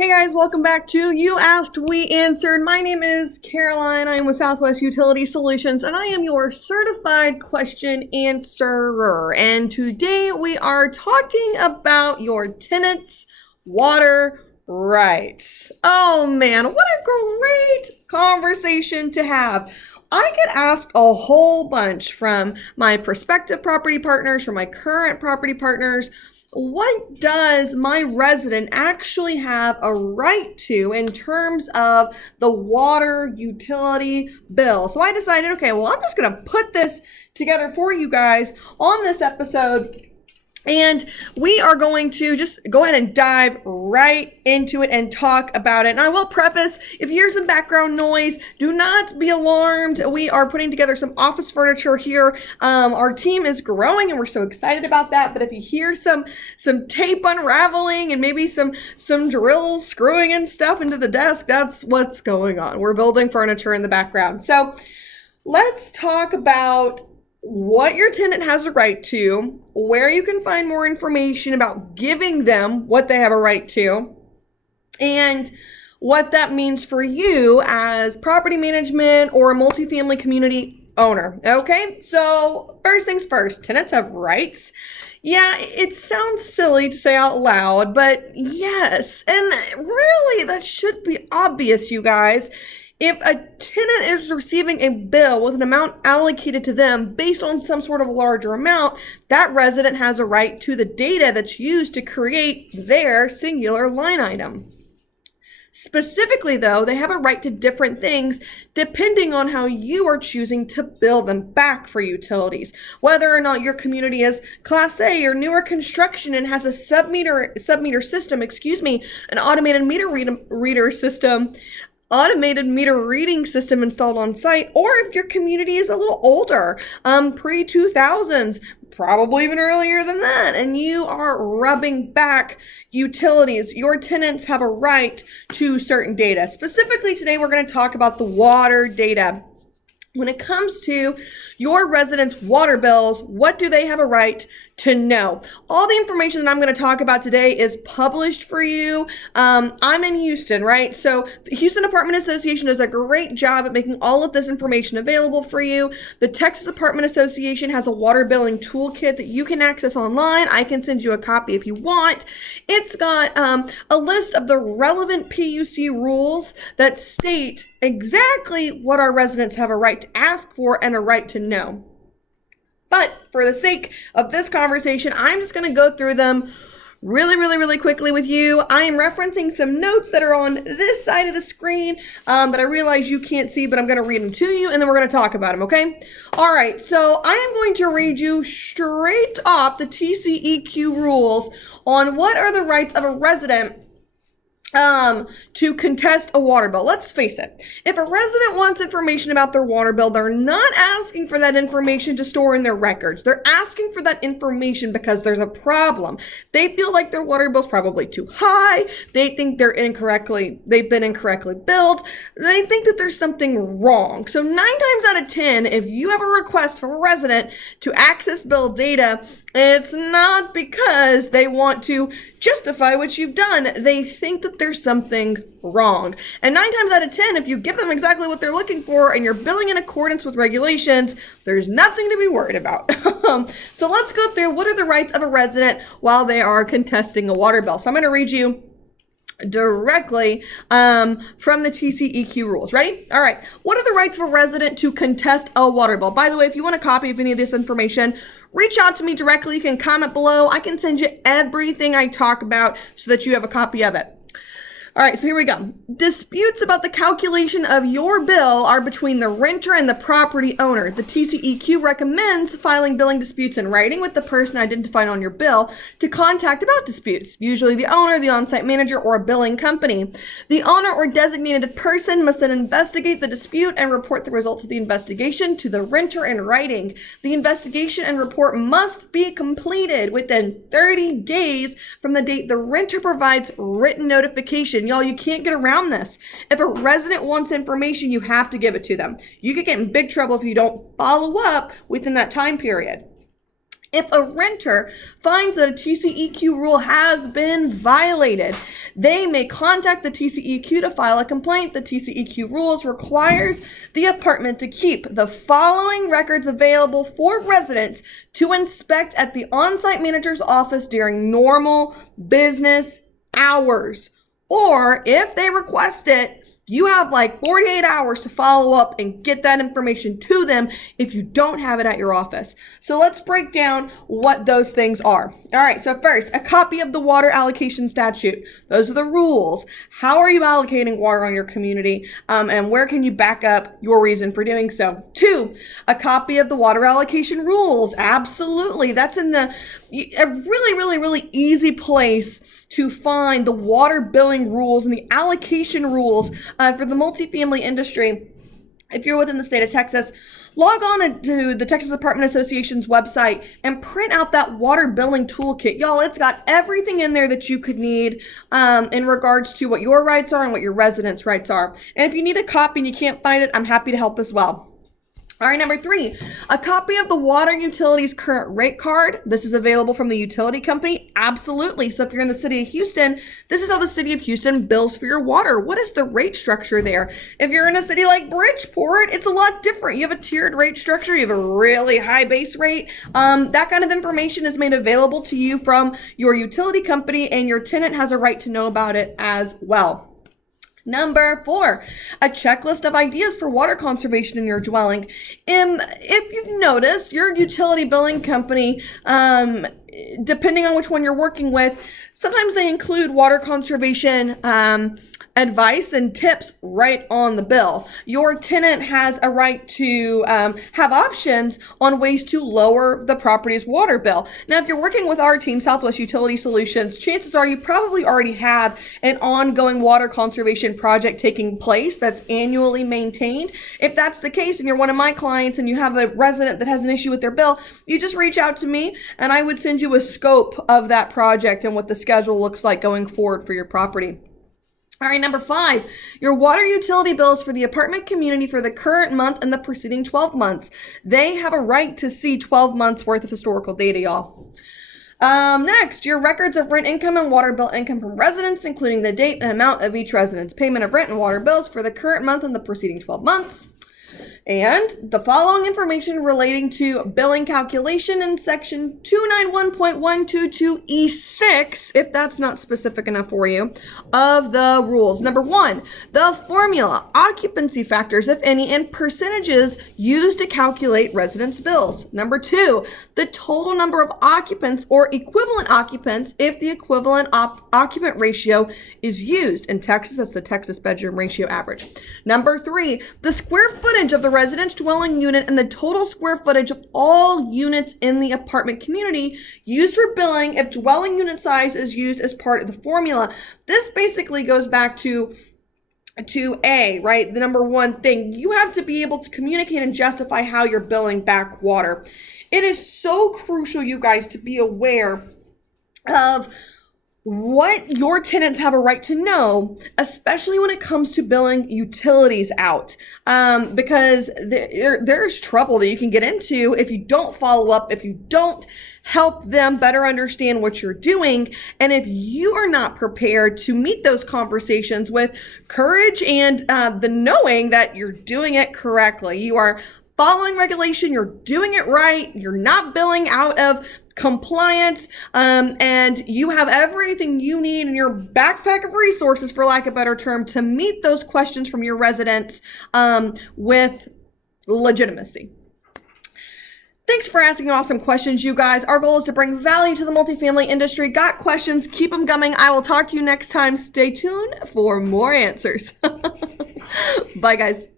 Hey guys, welcome back to You Asked, We Answered. My name is Caroline. I am with Southwest Utility Solutions, and I am your certified question answerer. And today we are talking about your tenants' water rights. Oh man, what a great conversation to have. I get asked a whole bunch from my prospective property partners, from my current property partners. What does my resident actually have a right to in terms of the water utility bill? So I decided, okay, well, I'm just going to put this together for you guys on this episode. And we are going to just go ahead and dive right into it and talk about it. And I will preface, if you hear some background noise, do not be alarmed. We are putting together some office furniture here. Our team is growing and we're so excited about that. But if you hear some tape unraveling and maybe some drills screwing in stuff into the desk, that's what's going on. We're building furniture in the background. So let's talk about what your tenant has a right to, where you can find more information about giving them what they have a right to, and what that means for you as property management or a multifamily community owner. Okay, so first things first, tenants have rights. Yeah, it sounds silly to say out loud, but yes, and really that should be obvious, you guys. If a tenant is receiving a bill with an amount allocated to them based on some sort of larger amount, that resident has a right to the data that's used to create their singular line item. Specifically, though, they have a right to different things depending on how you are choosing to bill them back for utilities. Whether or not your community is Class A or newer construction and has a sub-meter system, an automated meter reading system installed on site, or if your community is a little older, pre-2000s, probably even earlier than that, and you are rubbing back utilities, your tenants have a right to certain data. Specifically today, we're going to talk about the water data. When it comes to your residents' water bills, what do they have a right to know? All the information that I'm going to talk about today is published for you. I'm in Houston, right? So the Houston Apartment Association does a great job at making all of this information available for you. The Texas Apartment Association has a water billing toolkit that you can access online. I can send you a copy if you want. It's got a list of the relevant PUC rules that state exactly what our residents have a right to ask for and a right to know. But for the sake of this conversation, I'm just going to go through them really quickly with you. I am referencing some notes that are on this side of the screen that I realize you can't see, but I'm going to read them to you, and then we're going to talk about them, okay? All right, so I am going to read you straight off the TCEQ rules on what are the rights of a resident to contest a water bill. Let's face it, if a resident wants information about their water bill, they're not asking for that information to store in their records. They're asking for that information because there's a problem. They feel like their water bill's probably too high. They think they've been incorrectly billed. They think that there's something wrong. So 9 times out of 10, if you have a request from a resident to access bill data, it's not because they want to justify what you've done. They think that there's something wrong. And 9 times out of 10, if you give them exactly what they're looking for and you're billing in accordance with regulations, there's nothing to be worried about. So let's go through what are the rights of a resident while they are contesting a water bill. So I'm going to read you directly from the TCEQ rules. Ready? All right. What are the rights of a resident to contest a water bill? By the way, if you want a copy of any of this information, reach out to me directly. You can comment below. I can send you everything I talk about so that you have a copy of it. All right, so here we go. Disputes about the calculation of your bill are between the renter and the property owner. The TCEQ recommends filing billing disputes in writing with the person identified on your bill to contact about disputes, usually the owner, the on-site manager, or a billing company. The owner or designated person must then investigate the dispute and report the results of the investigation to the renter in writing. The investigation and report must be completed within 30 days from the date the renter provides written notification. Y'all, you can't get around this. If a resident wants information, you have to give it to them. You could get in big trouble if you don't follow up within that time period. If a renter finds that a TCEQ rule has been violated, they may contact the TCEQ to file a complaint. The TCEQ rules requires the apartment to keep the following records available for residents to inspect at the on-site manager's office during normal business hours. Or if they request it, you have like 48 hours to follow up and get that information to them if you don't have it at your office. So let's break down what those things are. All right, so first, a copy of the water allocation statute. Those are the rules. How are you allocating water on your community, and where can you back up your reason for doing so? 2, a copy of the water allocation rules. Absolutely. That's in a really easy place to find the water billing rules and the allocation rules for the multifamily industry. If you're within the state of Texas, log on to the Texas Apartment Association's website and print out that water billing toolkit. Y'all, it's got everything in there that you could need in regards to what your rights are and what your residents' rights are. And if you need a copy and you can't find it, I'm happy to help as well. All right, number 3, a copy of the water utility's current rate card. This is available from the utility company. Absolutely. So if you're in the city of Houston, this is how the city of Houston bills for your water. What is the rate structure there? If you're in a city like Bridgeport, it's a lot different. You have a tiered rate structure. You have a really high base rate. That kind of information is made available to you from your utility company, and your tenant has a right to know about it as well. Number 4, a checklist of ideas for water conservation in your dwelling. If you've noticed, your utility billing company, depending on which one you're working with, sometimes they include water conservation advice and tips right on the bill. Your tenant has a right to have options on ways to lower the property's water bill. Now, if you're working with our team, Southwest Utility Solutions, chances are you probably already have an ongoing water conservation project taking place that's annually maintained. If that's the case and you're one of my clients and you have a resident that has an issue with their bill, you just reach out to me and I would send you a scope of that project and what the schedule looks like going forward for your property. All right, number 5, your water utility bills for the apartment community for the current month and the preceding 12 months. They have a right to see 12 months worth of historical data, y'all. Next, your records of rent income and water bill income from residents, including the date and amount of each resident's payment of rent and water bills for the current month and the preceding 12 months. And the following information relating to billing calculation in section 291.122E6, if that's not specific enough for you, of the rules. Number 1, the formula, occupancy factors, if any, and percentages used to calculate residents' bills. Number 2, the total number of occupants or equivalent occupants if the equivalent occupant ratio is used. In Texas, that's the Texas bedroom ratio average. Number 3, the square footage of the residence dwelling unit and the total square footage of all units in the apartment community used for billing if dwelling unit size is used as part of the formula. This basically goes back to A, right? The number 1 thing, you have to be able to communicate and justify how you're billing back water. It is so crucial, you guys, to be aware of what your tenants have a right to know, especially when it comes to billing utilities out, because there's trouble that you can get into if you don't follow up, if you don't help them better understand what you're doing, and if you are not prepared to meet those conversations with courage and the knowing that you're doing it correctly. You are following regulation, you're doing it right, you're not billing out of compliance, and you have everything you need in your backpack of resources, for lack of a better term, to meet those questions from your residents with legitimacy. Thanks for asking awesome questions, you guys. Our goal is to bring value to the multifamily industry. Got questions? Keep them coming. I will talk to you next time. Stay tuned for more answers. Bye, guys.